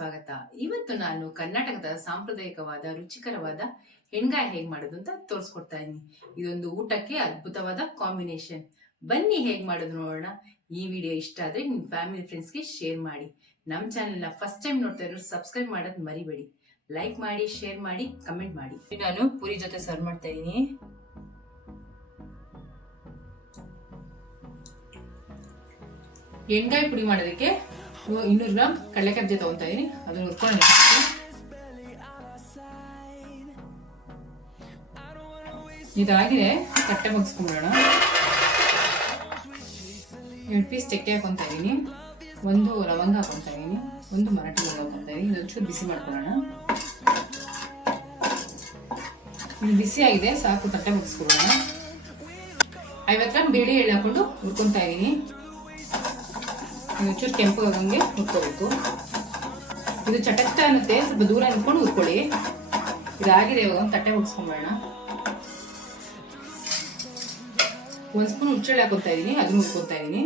ಸ್ವಾಗತ. ಇವತ್ತು ನಾನು ಕರ್ನಾಟಕದ ಸಾಂಪ್ರದಾಯಿಕವಾದ ರುಚಿಕರವಾದ ಎಣ್ಗಾಯಿ ಹೇಗೆ ಮಾಡೋದು ಅಂತ ತೋರಿಸ್ಕೊಡ್ತಾ ಇದ್ದೀನಿ. ಇದೊಂದು ಊಟಕ್ಕೆ ಅದ್ಭುತವಾದ ಕಾಂಬಿನೇಷನ್. ಬನ್ನಿ ಹೇಗೆ ಮಾಡೋದು ನೋಡೋಣ. ಈ ವಿಡಿಯೋ ಇಷ್ಟ ಆದರೆ ನಿಮ್ಮ ಫ್ಯಾಮಿಲಿ ಫ್ರೆಂಡ್ಸ್ಗೆ ಶೇರ್ ಮಾಡಿ. ನಮ್ಮ ಚಾನೆಲ್ನ ಫಸ್ಟ್ ಟೈಮ್ ನೋಡ್ತಾ ಇರೋರು ಸಬ್ಸ್ಕ್ರೈಬ್ ಮಾಡೋದು ಮರಿಬೇಡಿ. ಲೈಕ್ ಮಾಡಿ, ಶೇರ್ ಮಾಡಿ, ಕಮೆಂಟ್ ಮಾಡಿ. ನಾನು ಪೂರಿ ಜೊತೆ ಸರ್ವ್ ಮಾಡ್ತಾ ಇದ್ದೀನಿ. ಎಣ್ಗಾಯಿ ಪುಡಿ ಮಾಡೋದಕ್ಕೆ 200 ಗ್ರಾಮ್ ಕಡಲೆಕಾಯಿ ಬೀಜ ತಗೊಂತಾ ಇದೀನಿ. ಅದನ್ನ ಹುರ್ಕೊಂಡು ಇದಾಗಿದೆ. ಕಟ್ಟೆ ಬಗ್ಸ್ಕೊಂಡ್ಬಿಡೋಣ. 2 ಪೀಸ್ ಚಕ್ಕೆ ಹಾಕೊಂತ ಇದೀನಿ, 1 ಲವಂಗ ಹಾಕೊಂತ ಇದೀನಿ, 1 ಮರಾಠಿ ಲವಂಗ ಹಾಕೊಂತ ಇದೀನಿ. ಇದೊಂಚೂರು ಬಿಸಿ ಮಾಡ್ಕೊಳ್ಳೋಣ. ಇದು ಬಿಸಿ ಆಗಿದೆ, ಸಾಕು. ತಟ್ಟೆ ಬಗ್ಸ್ಕೊಳ್ಳೋಣ. 50 ಗ್ರಾಮ್ ಬೇಳೆ ಎಳ್ಳು ಹಾಕೊಂಡು ಹುರ್ಕೊಂತ ಇದೀನಿ. ಒಂಚೂರು ಕೆಂಪು ಆಗಂಗೆ ಹುರ್ಕೋಬೇಕು. ಇದು ಚಟಕ್ತ ಅನ್ನತ್ತೆ, ಸ್ವಲ್ಪ ದೂರ ನಿಂತ್ಕೊಂಡು ಹುರ್ಕೊಳ್ಳಿ. ಇದಾಗಿದೆ. ಇವಾಗ ಒಂದು ತಟ್ಟೆ ಬಗ್ಸ್ಕೊಂಬೇಡ. 1 ಸ್ಪೂನ್ ಹುಚ್ಚೆಳ್ಳು ಹಾಕೋತಾ ಇದೀನಿ, ಅದನ್ನ ಹುರ್ಕೋತಾ ಇದೀನಿ.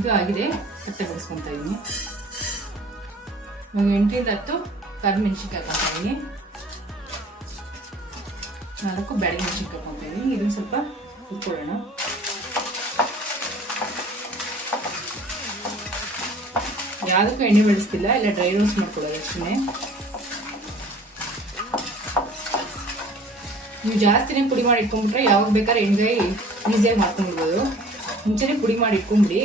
ಇದು ಆಗಿದೆ. ತಟ್ಟೆ ಬಗ್ಸ್ಕೊಂತಾ ಇದೀನಿ. 8 ರಿಂದ 10 ಕರಿಮೆಣಸಿನ್ಕಾಯಿ ಹಾಕ್ತಾ ಇದೀನಿ, 4 ಬ್ಯಾಡಗಿ ಮೆಣಸಿನ್ಕಾಯಿ ಹಾಕ್ತಾ ಇದೀನಿ. ಇದನ್ನ ಸ್ವಲ್ಪ ಹುರ್ಕೊಳ್ಳೋಣ. ಯಾವುದಕ್ಕೂ ಎಣ್ಣೆ ಬೆಳೆಸ್ತಿಲ್ಲ, ಇಲ್ಲ ಡ್ರೈ ರೋಸ್ಟ್ ಮಾಡ್ಕೊಳ್ಳೋದು ಅಷ್ಟೇ. ನೀವು ಜಾಸ್ತಿನೇ ಪುಡಿ ಮಾಡಿ ಇಟ್ಕೊಂಡ್ಬಿಟ್ರೆ ಯಾವಾಗ ಬೇಕಾದ್ರೆ ಎಣ್ಗಾಯಿ ಈಸಿಯಾಗಿ ಮಾಡ್ಕೊಂಡ್ಬಿಡ್ಬೋದು. ಮುಂಚೆನೇ ಪುಡಿ ಮಾಡಿ ಇಟ್ಕೊಂಡ್ಬಿಡಿ.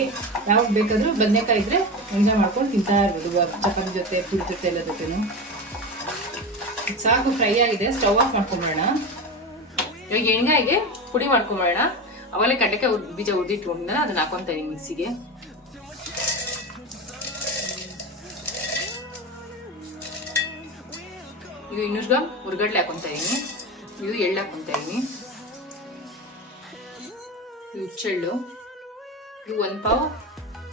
ಯಾವಾಗ ಬೇಕಾದ್ರೂ ಬದನೆಕಾಯಿ ಇದ್ರೆ ಎಂಜಾಯ್ ಮಾಡ್ಕೊಂಡು ತಿಂತಾ ಇರ್ಬೋದು, ಚಪಾತಿ ಜೊತೆ, ಪುಡಿ ಜೊತೆ, ಎಲ್ಲ ಜೊತೆನು. ಸಾಕು, ಫ್ರೈ ಆಗಿದೆ. ಸ್ಟವ್ ಆಫ್ ಮಾಡ್ಕೊಂಬೇಡ. ಇವಾಗ ಎಣ್ಗಾಯಿಗೆ ಪುಡಿ ಮಾಡ್ಕೊಂಬೇಡ. ಅವಾಗಲೇ ಕಡಲೆಕಾಯಿ ಬೀಜ ಹುರಿದಿಟ್ಕೊಂಡ ಅದನ್ನ ಹಾಕೊಂತ ಇದೀನಿ ಮಿಕ್ಸಿಗೆ. ಇದು 200 ಗ್ರಾಮ್ ಹುರ್ಗಡ್ಲೆ ಹಾಕೊಂತ ಇದೀನಿ. ಇದು ಎಳ್ಳು ಹಾಕೊಂತ ಇದೀನಿ. ಇದು ಹುಚ್ಚೆಳ್ಳು. ಇದು 1 ಪಾವ್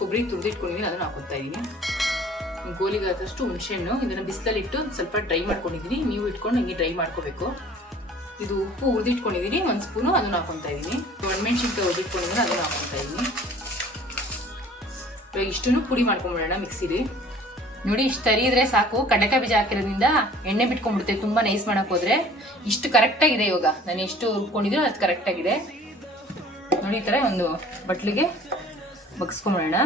ಕೊಬ್ಬರಿ ತುರಿದಿಟ್ಕೊಂಡಿದ್ದೀನಿ, ಅದನ್ನು ಹಾಕೋತಾ ಇದ್ದೀನಿ. ಗೋಲಿಗೆ ಆದಷ್ಟು ಹುಣಸೆಹಣ್ಣು. ಇದನ್ನು ಬಿಸಿಲಲ್ಲಿಟ್ಟು ಸ್ವಲ್ಪ ಡ್ರೈ ಮಾಡ್ಕೊಂಡಿದ್ದೀನಿ. ನೀವು ಇಟ್ಕೊಂಡು ಹಿಂಗೆ ಡ್ರೈ ಮಾಡ್ಕೋಬೇಕು. ಇದು ಉಪ್ಪು ಹುರಿದಿಟ್ಕೊಂಡಿದ್ದೀನಿ, 1 ಸ್ಪೂನು, ಅದನ್ನು ಹಾಕೊತಾ ಇದ್ದೀನಿ. ಒಣಮೆಣಸಿನ್ಕಾಯಿ ಹುರಿದಿಟ್ಕೊಂಡಿದ್ದೀನಿ, ಅದನ್ನು ಹಾಕೊತಾ ಇದ್ದೀನಿ. ಇವಾಗ ಇಷ್ಟನ್ನು ಪುಡಿ ಮಾಡ್ಕೊಂಬಿಡೋಣ ಮಿಕ್ಸಿಲಿ. ನೋಡಿ, ಇಷ್ಟು ತರಿ ಇದ್ರೆ ಸಾಕು. ಕಡಲೆಕಾಯಿ ಬೀಜ ಹಾಕಿರೋದ್ರಿಂದ ಎಣ್ಣೆ ಬಿಟ್ಕೊಂಡ್ಬಿಡುತ್ತೆ ತುಂಬ ನೈಸ್ ಮಾಡಕ್ ಹೋದ್ರೆ. ಇಷ್ಟು ಕರೆಕ್ಟಾಗಿದೆ. ಇವಾಗ ನಾನು ಎಷ್ಟು ರುಬ್ಕೊಂಡಿದ್ದೀನೋ ಅದು ಕರೆಕ್ಟಾಗಿದೆ. ನೋಡಿ, ಈ ಥರ ಒಂದು ಬಟ್ಲಿಗೆ ಬಗ್ಸ್ಕೊಂಬಿಡೋಣ.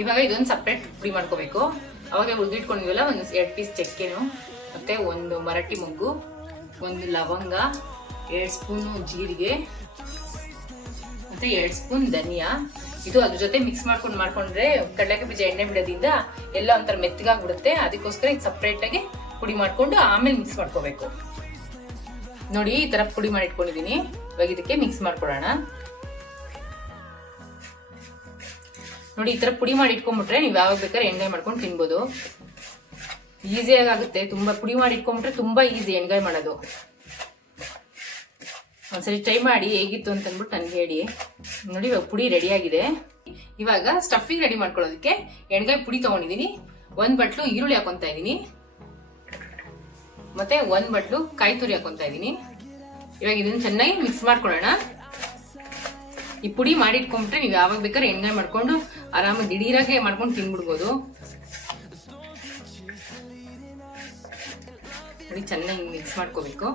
ಇವಾಗ ಇದೊಂದು ಸಪ್ರೇಟ್ ಪುಡಿ ಮಾಡ್ಕೋಬೇಕು. ಅವಾಗ ಹುರಿದಿಟ್ಕೊಂಡಿವಲ್ಲ, ಒಂದು 2 ಪೀಸ್ ಚಕ್ಕೆನು, ಮತ್ತೆ 1 ಮರಾಠಿ ಮೊಗ್ಗು, 1 ಲವಂಗ, 2 ಸ್ಪೂನು ಜೀರಿಗೆ, ಮತ್ತೆ 2 ಸ್ಪೂನ್ ಧನಿಯಾ. ಇದು ಅದ್ರ ಜೊತೆ ಮಿಕ್ಸ್ ಮಾಡ್ಕೊಂಡ್ರೆ ಕಡಲೆಕಾಯಿ ಬೀಜ ಎಣ್ಣೆ ಬಿಡೋದ್ರಿಂದ ಎಲ್ಲ ಒಂಥರ ಮೆತ್ತಗಾಗ್ಬಿಡುತ್ತೆ. ಅದಕ್ಕೋಸ್ಕರ ಇದು ಸಪ್ರೇಟ್ ಆಗಿ ಪುಡಿ ಮಾಡ್ಕೊಂಡು ಆಮೇಲೆ ಮಿಕ್ಸ್ ಮಾಡ್ಕೋಬೇಕು. ನೋಡಿ, ಈ ತರ ಪುಡಿ ಮಾಡಿ ಇಟ್ಕೊಂಡಿದೀನಿ. ಇವಾಗ ಇದಕ್ಕೆ ಮಿಕ್ಸ್ ಮಾಡ್ಕೊಳ್ಳೋಣ. ನೋಡಿ, ಈ ತರ ಪುಡಿ ಮಾಡಿ ಇಟ್ಕೊಂಡ್ಬಿಟ್ರೆ ನೀವು ಯಾವಾಗ ಬೇಕಾದ್ರೆ ಎಣ್ಗಾಯಿ ಮಾಡ್ಕೊಂಡು ತಿನ್ಬೋದು. ಈಸಿಯಾಗಿ ಆಗುತ್ತೆ. ತುಂಬಾ ಪುಡಿ ಮಾಡಿ ಇಟ್ಕೊಂಡ್ಬಿಟ್ರೆ ತುಂಬಾ ಈಸಿ ಎಣ್ಗಾಯಿ ಮಾಡೋದು. ಒಂದ್ಸರಿ ಟ್ರೈ ಮಾಡಿ ಹೇಗಿತ್ತು ಅಂತ ಅಂದ್ಬಿಟ್ಟು ನನಗೆ ಹೇಳಿ. ನೋಡಿ, ಇವಾಗ ಪುಡಿ ರೆಡಿ ಆಗಿದೆ. ಇವಾಗ ಸ್ಟಫಿಂಗ್ ರೆಡಿ ಮಾಡ್ಕೊಳ್ಳೋದಕ್ಕೆ ಎಣ್ಗಾಯಿ ಪುಡಿ ತಗೊಂಡಿದ್ದೀನಿ. 1 ಬಟ್ಲು ಈರುಳ್ಳಿ ಹಾಕೊಂತ ಇದೀನಿ, ಮತ್ತೆ 1 ಬಟ್ಲು ಕಾಯಿ ತುರಿ ಹಾಕೊಂತ ಇದೀನಿ. ಇವಾಗ ಇದನ್ನ ಚೆನ್ನಾಗಿ ಮಿಕ್ಸ್ ಮಾಡ್ಕೊಳ್ಳೋಣ. ಈ ಪುಡಿ ಮಾಡಿ ಇಟ್ಕೊಂಡ್ಬಿಟ್ರೆ ನೀವು ಯಾವಾಗ ಬೇಕಾದ್ರೆ ಎಣ್ಗಾಯಿ ಮಾಡ್ಕೊಂಡು ಆರಾಮಾಗಿ ದಿಢೀರಾಗೆ ಮಾಡ್ಕೊಂಡು ತಿನ್ಬಿಡ್ಬೋದು. ನೋಡಿ, ಚೆನ್ನಾಗಿ ಮಿಕ್ಸ್ ಮಾಡ್ಕೋಬೇಕು.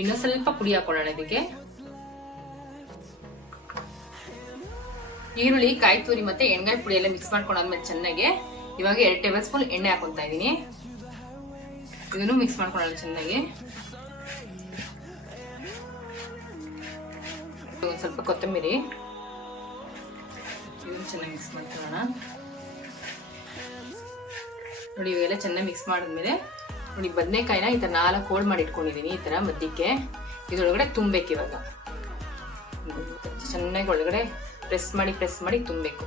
ಇನ್ನೂ ಸ್ವಲ್ಪ ಪುಡಿ ಹಾಕೊಳ್ಳೋಣ ಇದಕ್ಕೆ. ಈರುಳ್ಳಿ, ಕಾಯಿ ತುರಿ ಮತ್ತೆ ಎಣ್ಗಾಯಿ ಪುಡಿ ಎಲ್ಲ ಮಿಕ್ಸ್ ಮಾಡ್ಕೊಂಡಾದ್ಮೇಲೆ ಚೆನ್ನಾಗಿ ಇವಾಗ 2 ಟೇಬಲ್ ಸ್ಪೂನ್ ಎಣ್ಣೆ ಹಾಕೊಂತ ಇದೀನಿ. ಇದನ್ನು ಮಿಕ್ಸ್ ಮಾಡ್ಕೊಳ್ಳೋಣ ಚೆನ್ನಾಗಿ. ಒಂದು ಸ್ವಲ್ಪ ಕೊತ್ತಂಬರಿ, ಇದನ್ನು ಚೆನ್ನಾಗಿ ಮಿಕ್ಸ್ ಮಾಡ್ಕೊಳ್ಳೋಣ. ನೋಡಿ, ಇವೆಲ್ಲ ಚೆನ್ನಾಗಿ ಮಿಕ್ಸ್ ಮಾಡಿದ್ಮೇಲೆ ನೋಡಿ, ಬದನೆಕಾಯಿನ ಈ ಥರ 4 ಹೋಳು ಮಾಡಿ ಇಟ್ಕೊಂಡಿದ್ದೀನಿ. ಈ ಥರ ಮಧ್ಯಕ್ಕೆ ಇದರೊಳಗಡೆ ತುಂಬಬೇಕು. ಇವಾಗ ಚೆನ್ನಾಗಿ ಒಳಗಡೆ ಪ್ರೆಸ್ ಮಾಡಿ ತುಂಬಬೇಕು.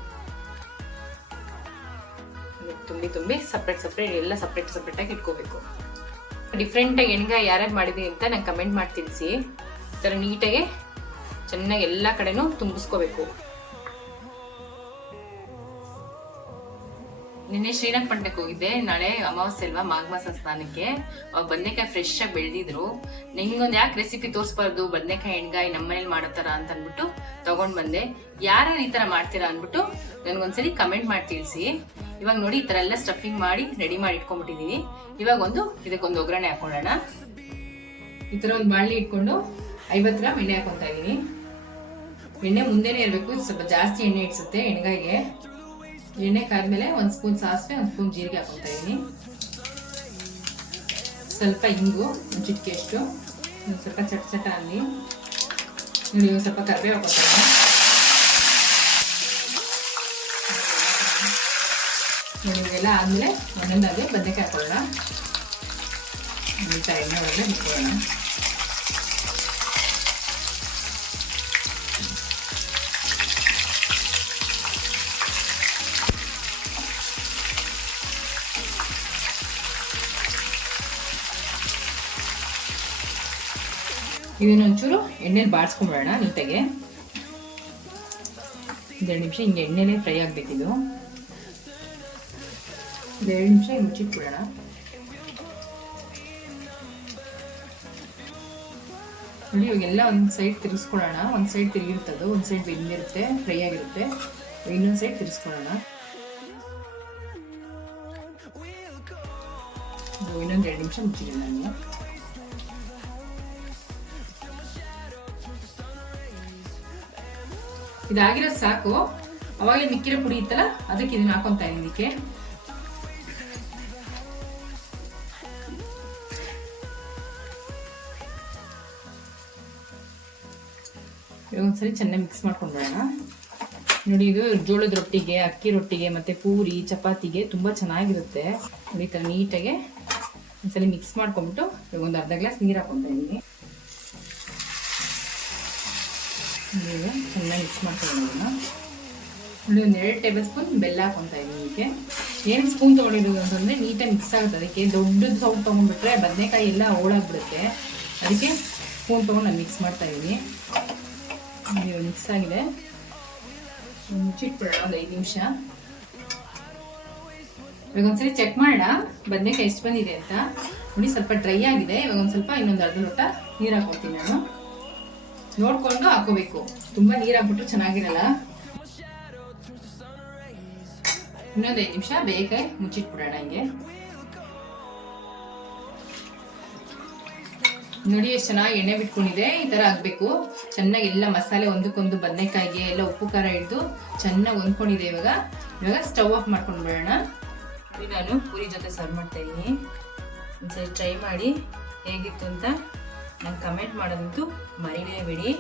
ತುಂಬಿ ಸಪ್ರೇಟ್ ಎಲ್ಲ ಸಪ್ರೇಟ್ ಆಗಿ ಇಟ್ಕೋಬೇಕು. ಡಿಫ್ರೆಂಟ್ ಆಗಿ ಎಣ್ಗಾಯಿ ಯಾರ್ಯಾರು ಮಾಡಿದೀನಿ ಅಂತ ನಂಗೆ ಕಮೆಂಟ್ ಮಾಡಿ ತಿಳಿಸಿ. ಈ ಥರ ನೀಟಾಗಿ ಚೆನ್ನಾಗಿ ಎಲ್ಲ ಕಡೆನೂ ತುಂಬಿಸ್ಕೋಬೇಕು. ನಿನ್ನೆ ಶ್ರೀರಂಗಪಟ್ಟಣಕ್ಕೆ ಹೋಗಿದ್ದೆ. ನಾಳೆ ಅಮಾವಾಸ್ಯೆ ಅಲ್ವಾ, ಮಾಘ ಮಾಸ ಸ್ನಾನಕ್ಕೆ. ಅವಾಗ ಬದನೆಕಾಯಿ ಫ್ರೆಶ್ ಆಗಿ ಬೆಳೆದಿದ್ರು. ನಿಂಗೊಂದು ಯಾಕೆ ರೆಸಿಪಿ ತೋರಿಸ್ಬಾರ್ದು, ಬದನೆಕಾಯಿ ಎಣ್ಗಾಯಿ ನಮ್ಮನೇಲಿ ಮಾಡೋ ಥರ ಅಂತ ಅಂದ್ಬಿಟ್ಟು ತಗೊಂಡ್ ಬಂದೆ. ಯಾರ್ಯಾರು ಈ ಥರ ಮಾಡ್ತೀರಾ ಅಂದ್ಬಿಟ್ಟು ನನಗೊಂದ್ಸರಿ ಕಮೆಂಟ್ ಮಾಡಿ ತಿಳಿಸಿ. ಇವಾಗ ನೋಡಿ ಈ ಥರ ಎಲ್ಲ ಸ್ಟಫಿಂಗ್ ಮಾಡಿ ರೆಡಿ ಮಾಡಿ ಇಟ್ಕೊಂಡ್ಬಿಟ್ಟಿದೀನಿ. ಇವಾಗ ಇದಕ್ಕೊಂದು ಒಗ್ಗರಣೆ ಹಾಕೊಳ್ಳೋಣ. ಈ ಥರ ಒಂದು ಬಾಣಲಿ ಇಟ್ಕೊಂಡು 50 ಗ್ರಾಮ್ ಎಣ್ಣೆ ಹಾಕೊತಾ ಇದೀನಿ. ಎಣ್ಣೆ ಮುಂದೆನೇ ಇರಬೇಕು, ಸ್ವಲ್ಪ ಜಾಸ್ತಿ ಎಣ್ಣೆ ಇಡ್ಸುತ್ತೆ ಎಣ್ಗಾಯಿಗೆ. ಎಣ್ಣೆ ಕಾದ್ಮೇಲೆ 1 ಸ್ಪೂನ್ ಸಾಸಿವೆ, 1 ಸ್ಪೂನ್ ಜೀರಿಗೆ ಹಾಕೊತಾ ಇದೀನಿ. ಸ್ವಲ್ಪ ಇಂಗು, ಒಂದು ಚಿಟಿಕೆಯಷ್ಟು, ಸ್ವಲ್ಪ ಚಟ ಅಂದಿ. ನೋಡಿ ಸ್ವಲ್ಪ ಕರಿಬೇವು ಹಾಕೊತಾ ಇದೀನಿ. ನೋಡಿ ಇವೆಲ್ಲ ಆದ್ಮೇಲೆ ಒಂದೊಂದಾಗಿ ಬದನೆಕಾಯಿ ಹಾಕೊಳ್ಳೋಣ. ಈ ಥರ ಎಣ್ಣೆ ಒಳಗೆ ಬಿಟ್ಕೊಳ್ಳೋಣ. ಇದನ್ನೊಂಚೂರು ಎಣ್ಣೆಲಿ ಬಾಡಿಸ್ಕೊಂಡ್ಬಿಡೋಣ ನೀಟಾಗೆ. 2 ನಿಮಿಷ ಹಿಂಗೆ ಎಣ್ಣೆಲೇ ಫ್ರೈ ಆಗಬೇಕಿದು. 2 ನಿಮಿಷ ಮುಚ್ಚಿಟ್ಬಿಡೋಣ. ನೋಡಿ ಇವಾಗೆಲ್ಲ ಒಂದು ಸೈಡ್ ತಿರ್ಗಿಸ್ಕೊಳ್ಳೋಣ. ಒಂದು ಸೈಡ್ ತಿರುಗಿರ್ತದೆ, ಒಂದು ಸೈಡ್ ಬೆಂದಿರುತ್ತೆ, ಫ್ರೈ ಆಗಿರುತ್ತೆ. ಇನ್ನೊಂದು ಸೈಡ್ ತಿರ್ಗಿಸ್ಕೊಳ್ಳೋಣ. ಇನ್ನೊಂದು 2 ನಿಮಿಷ ಮುಚ್ಚಿಡೋಣ. ನಾನು ಇದಾಗಿರೋದು ಸಾಕು. ಅವಾಗಲೇ ಮಿಕ್ಕಿರೋ ಪುಡಿ ಇತ್ತಲ್ಲ, ಅದಕ್ಕೆ ಇದನ್ನ ಹಾಕೊಂತ ಇದಕ್ಕೆ. ಒಂದ್ಸರಿ ಚೆನ್ನಾಗಿ ಮಿಕ್ಸ್ ಮಾಡ್ಕೊಂಡ್ಬಿಡೋಣ. ನೋಡಿ ಇದು ಜೋಳದ ರೊಟ್ಟಿಗೆ, ಅಕ್ಕಿ ರೊಟ್ಟಿಗೆ, ಮತ್ತೆ ಪೂರಿ, ಚಪಾತಿಗೆ ತುಂಬಾ ಚೆನ್ನಾಗಿರುತ್ತೆ. ನೋಡಿ ಈ ಥರ ನೀಟಾಗೆ ಒಂದ್ಸಲಿ ಮಿಕ್ಸ್ ಮಾಡ್ಕೊಂಡ್ಬಿಟ್ಟು ಒಂದು ಅರ್ಧ ಗ್ಲಾಸ್ ನೀರು ಹಾಕೊಂತ ಇದೀನಿ. ನೀವು ಚೆನ್ನಾಗಿ ಮಿಕ್ಸ್ ಮಾಡ್ಕೊಳ್ಳೋಣ. ನೋಡಿ ಒಂದು 2 ಟೇಬಲ್ ಸ್ಪೂನ್ ಬೆಲ್ಲ ಹಾಕೊತಾ ಇದ್ದೀನಿ. ಇದಕ್ಕೆ ಏನು ಸ್ಪೂನ್ ತೊಗೊಂಡಿರೋದು ಅಂತಂದರೆ ನೀಟಾಗಿ ಮಿಕ್ಸ್ ಆಗುತ್ತೆ. ಅದಕ್ಕೆ ದೊಡ್ಡದು ಸೌಂಡ್ ತೊಗೊಂಡ್ಬಿಟ್ರೆ ಬದನೆಕಾಯಿ ಎಲ್ಲ ಓಡಾಗ್ಬಿಡುತ್ತೆ. ಅದಕ್ಕೆ ಸ್ಪೂನ್ ತೊಗೊಂಡು ನಾನು ಮಿಕ್ಸ್ ಮಾಡ್ತಾ ಇದ್ದೀನಿ. ನೀವು ಮಿಕ್ಸ್ ಆಗಿದೆ, ಮುಚ್ಚಿಟ್ಬಿಡೋಣ ಒಂದು 5 ನಿಮಿಷ. ಇವಾಗ ಒಂದ್ಸರಿ ಚೆಕ್ ಮಾಡೋಣ ಬದನೆಕಾಯಿ ಎಷ್ಟು ಬಂದಿದೆ ಅಂತ. ನೋಡಿ ಸ್ವಲ್ಪ ಡ್ರೈ ಆಗಿದೆ. ಇವಾಗ ಒಂದು ಸ್ವಲ್ಪ ಇನ್ನೊಂದು ಅರ್ಧ ಲೋಟ ನೀರು ಹಾಕೊತೀನಿ. ನಾನು ನೋಡ್ಕೊಂಡು ಹಾಕೋಬೇಕು, ತುಂಬಾ ನೀರು ಹಾಕ್ಬಿಟ್ರೆ ಚೆನ್ನಾಗಿರಲ್ಲ. ಇನ್ನೊಂದು 5 ನಿಮಿಷ ಬೇಗ ಮುಚ್ಚಿಟ್ಬಿಡೋಣ ಹಿಂಗೆ. ನೋಡಿ ಎಷ್ಟು ಚೆನ್ನಾಗಿ ಎಣ್ಣೆ ಬಿಟ್ಕೊಂಡಿದೆ. ಈ ತರ ಆಗ್ಬೇಕು. ಚೆನ್ನಾಗಿ ಎಲ್ಲ ಮಸಾಲೆ ಒಂದಕ್ಕೊಂದು ಬದನೆಕಾಯಿಗೆ ಎಲ್ಲ ಉಪ್ಪು ಖಾರ ಹಿಡಿದು ಚೆನ್ನಾಗಿ ಹೊಂದ್ಕೊಂಡಿದೆ. ಇವಾಗ ಸ್ಟವ್ ಆಫ್ ಮಾಡ್ಕೊಂಡು ಬಿಡೋಣ. ನಾನು ಪೂರಿ ಜೊತೆ ಸರ್ವ್ ಮಾಡ್ತಾ ಇದ್ದೀನಿ. ಒಂದ್ಸರಿ ಟ್ರೈ ಮಾಡಿ ಹೇಗಿತ್ತು ಅಂತ ನಂಗೆ ಕಮೆಂಟ್ ಮಾಡೋದಂತೂ ಮರಿನೇ ಬಿಡಿ.